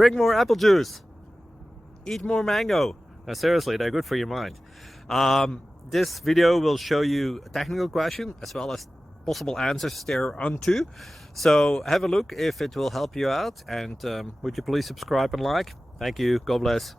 Drink more apple juice. Eat more mango. Now, seriously, they're good for your mind. This video will show you a technical question as well as possible answers thereunto. So have a look if it will help you out, and would you please subscribe and like? Thank you. God bless.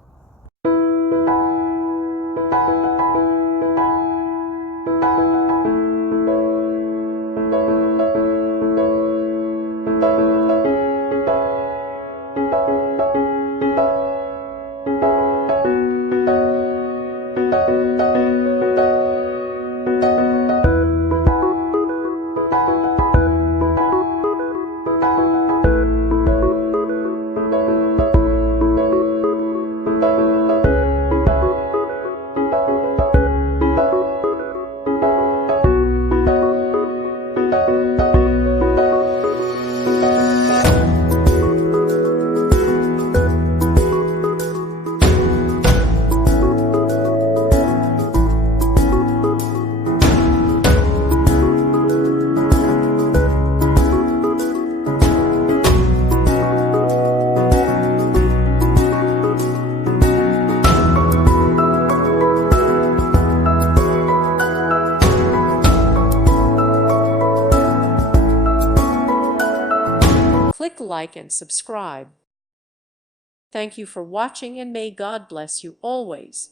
Click like and subscribe. Thank you for watching, and may God bless you always.